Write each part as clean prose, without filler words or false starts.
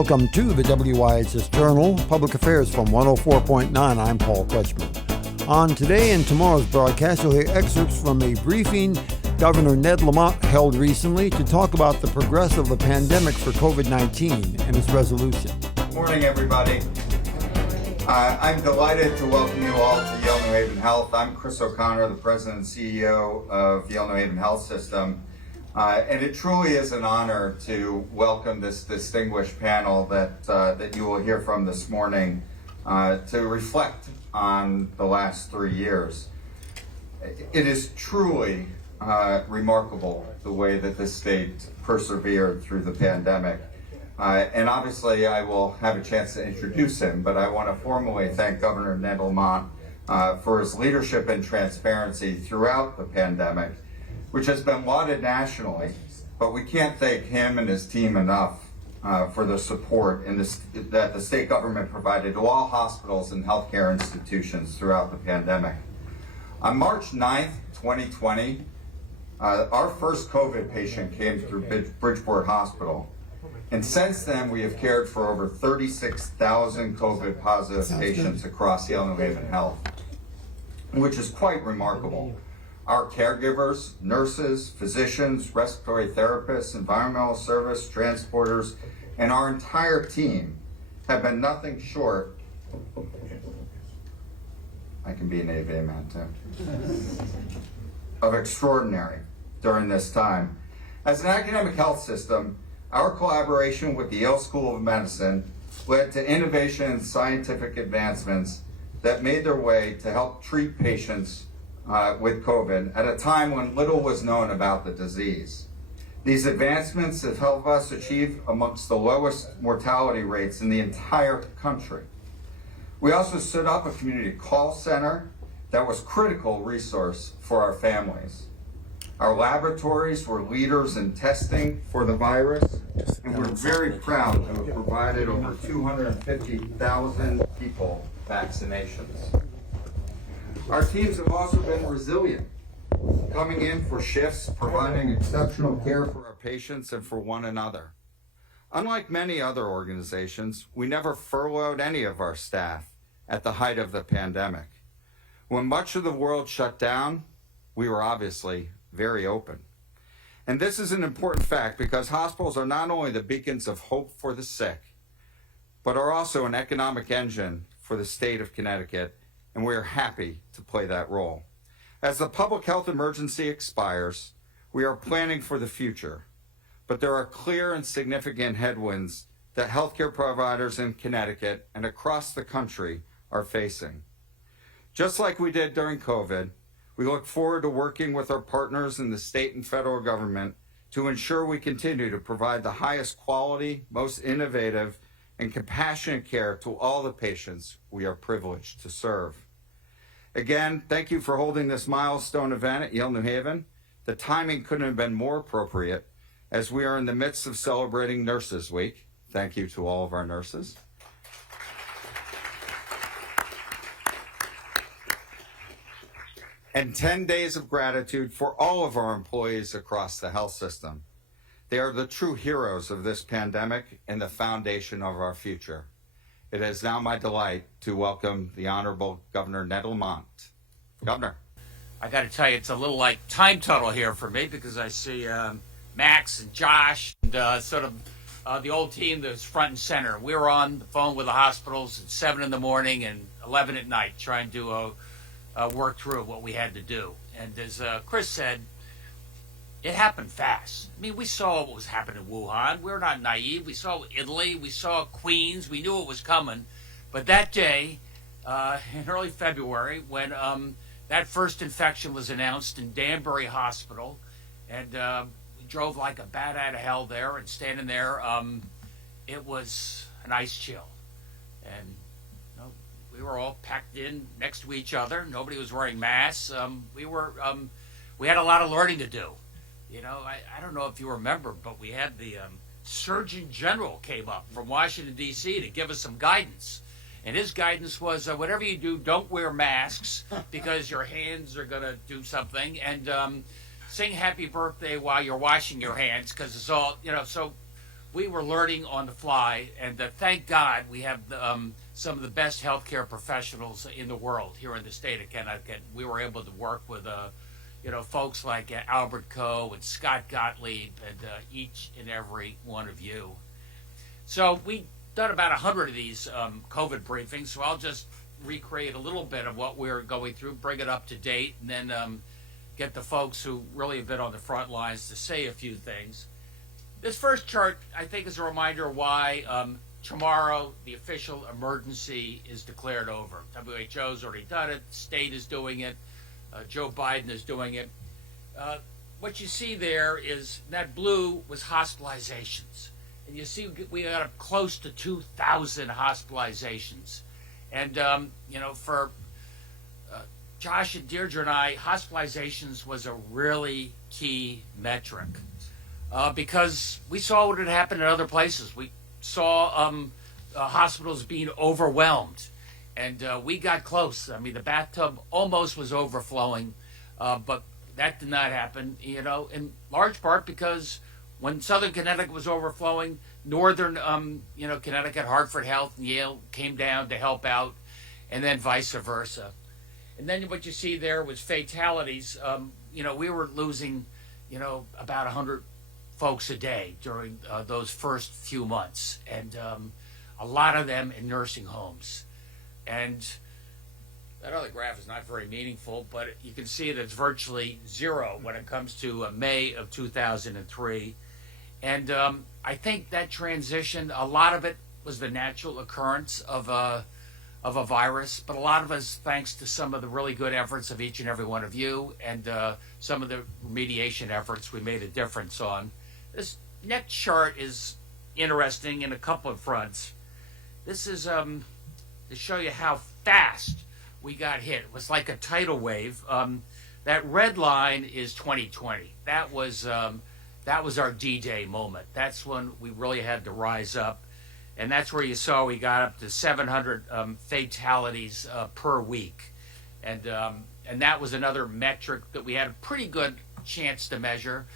Welcome to the WIHS Journal, Public Affairs from 104.9. I'm Paul Kretschmann. On today and tomorrow's broadcast, you'll hear excerpts from a briefing Governor Ned Lamont held recently to talk about the progress of the pandemic for COVID-19 and its resolution. Good morning, everybody. I'm delighted to welcome you all to Yale New Haven Health. I'm Chris O'Connor, the President and CEO of Yale New Haven Health System. And it truly is an honor to welcome this distinguished panel that you will hear from this morning to reflect on the last 3 years. It is truly remarkable the way that this state persevered through the pandemic. And obviously I will have a chance to introduce him, but I want to formally thank Governor Ned Lamont for his leadership and transparency throughout the pandemic, which has been lauded nationally, but we can't thank him and his team enough for the support that the state government provided to all hospitals and healthcare institutions throughout the pandemic. On March 9th, 2020, our first COVID patient came through Bridgeport Hospital. And since then, we have cared for over 36,000 COVID positive patients across Yale New Haven Health, which is quite remarkable. Our caregivers, nurses, physicians, respiratory therapists, environmental service, transporters, and our entire team have been nothing short. I can be an AV man too. Of extraordinary during this time. As an academic health system, our collaboration with the Yale School of Medicine led to innovation and scientific advancements that made their way to help treat patients with COVID at a time when little was known about the disease. These advancements have helped us achieve amongst the lowest mortality rates in the entire country. We also stood up a community call center that was a critical resource for our families. Our laboratories were leaders in testing for the virus, and we're very proud to have provided over 250,000 people vaccinations. Our teams have also been resilient, coming in for shifts, providing exceptional care for our patients and for one another. Unlike many other organizations, we never furloughed any of our staff at the height of the pandemic. When much of the world shut down, we were obviously very open. And this is an important fact because hospitals are not only the beacons of hope for the sick, but are also an economic engine for the state of Connecticut, and we are happy to play that role. As the public health emergency expires, we are planning for the future, but there are clear and significant headwinds that healthcare providers in Connecticut and across the country are facing. Just like we did during COVID, we look forward to working with our partners in the state and federal government to ensure we continue to provide the highest quality, most innovative, and compassionate care to all the patients we are privileged to serve. Again, thank you for holding this milestone event at Yale New Haven. The timing couldn't have been more appropriate as we are in the midst of celebrating Nurses Week. Thank you to all of our nurses. And 10 days of gratitude for all of our employees across the health system. They are the true heroes of this pandemic and the foundation of our future. It is now my delight to welcome the Honorable Governor Ned Lamont. Governor. I got to tell you, it's a little like time tunnel here for me because I see Max and Josh and the old team that's front and center. We were on the phone with the hospitals at 7 in the morning and 11 at night trying to work through what we had to do. And as Chris said, it happened fast. I mean, we saw what was happening in Wuhan. We're not naive. We saw Italy. We saw Queens. We knew it was coming. But that day, in early February, when that first infection was announced in Danbury Hospital, and we drove like a bat out of hell there, and standing there, it was an ice chill. And we were all packed in next to each other. Nobody was wearing masks. We had a lot of learning to do. You know, I don't know if you remember, but we had the Surgeon General came up from Washington, D.C. to give us some guidance. And his guidance was, whatever you do, don't wear masks because your hands are going to do something. And sing happy birthday while you're washing your hands because it's all, so we were learning on the fly, and thank God we have some of the best healthcare professionals in the world here in the state of Connecticut. We were able to work with folks like Albert Coe and Scott Gottlieb and each and every one of you. So we've done about 100 of these COVID briefings, so I'll just recreate a little bit of what we're going through, bring it up to date, and then get the folks who really have been on the front lines to say a few things. This first chart, I think, is a reminder why tomorrow the official emergency is declared over. WHO's already done it, the state is doing it, Joe Biden is doing it. What you see there is that blue was hospitalizations. And you see we got up close to 2,000 hospitalizations. And, for Josh and Deirdre and I, hospitalizations was a really key metric because we saw what had happened in other places. We saw hospitals being overwhelmed, and we got close. I mean, the bathtub almost was overflowing, but that did not happen, in large part because when Southern Connecticut was overflowing, Northern, Connecticut, Hartford Health and Yale came down to help out, and then vice versa. And then what you see there was fatalities. We were losing, about 100 folks a day during those first few months, and a lot of them in nursing homes. And that other graph is not very meaningful, but you can see that it's virtually zero when it comes to May of 2003. And I think that transition, a lot of it was the natural occurrence of a virus, but a lot of us, thanks to some of the really good efforts of each and every one of you and some of the remediation efforts we made a difference on. This next chart is interesting in a couple of fronts. This is to show you how fast we got hit. It was like a tidal wave. That red line is 2020. That was our D-Day moment. That's when we really had to rise up. And that's where you saw we got up to 700 fatalities per week. And that was another metric that we had a pretty good chance to measure.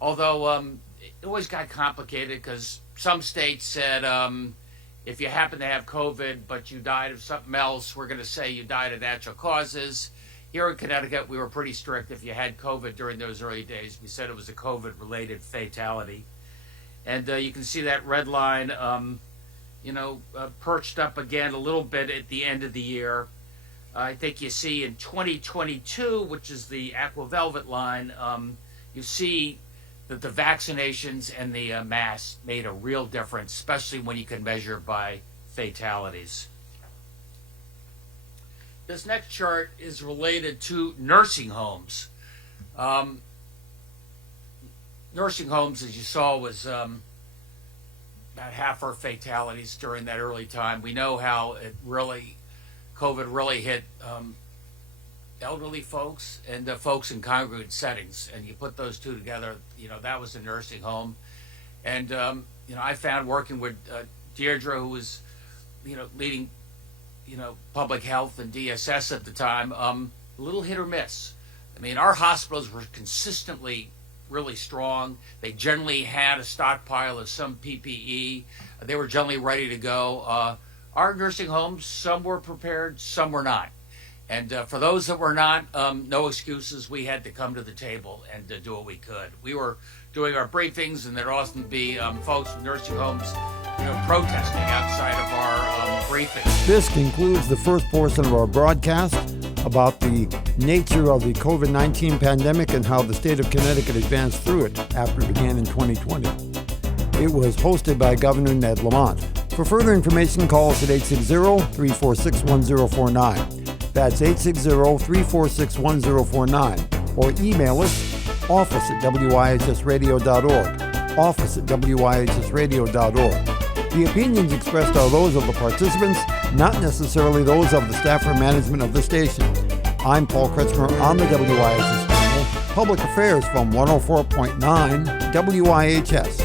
Although it always got complicated because some states said, if you happen to have COVID, but you died of something else, we're going to say you died of natural causes. Here in Connecticut, we were pretty strict. If you had COVID during those early days, we said it was a COVID-related fatality. And you can see that red line, perched up again a little bit at the end of the year. I think you see in 2022, which is the aqua velvet line, you see that the vaccinations and the masks made a real difference, especially when you can measure by fatalities. This next chart is related to nursing homes. Nursing homes, as you saw, was about half our fatalities during that early time. We know how COVID really hit elderly folks and folks in congregate settings, and you put those two together, that was a nursing home. And I found working with Deirdre, who was leading public health and DSS at the time, a little hit or miss. I mean, our hospitals were consistently really strong. They generally had a stockpile of some PPE. They were generally ready to go. Our nursing homes, some were prepared, some were not. And for those that were not, no excuses. We had to come to the table and do what we could. We were doing our briefings, and there'd often be folks from nursing homes, protesting outside of our briefings. This concludes the first portion of our broadcast about the nature of the COVID-19 pandemic and how the state of Connecticut advanced through it after it began in 2020. It was hosted by Governor Ned Lamont. For further information, call us at 860-346-1049. That's 860-346-1049. Or email us, office@wihsradio.org, office@wihsradio.org. The opinions expressed are those of the participants, not necessarily those of the staff or management of the station. I'm Paul Kretschmer on the WIHS panel, Public Affairs from 104.9 WIHS.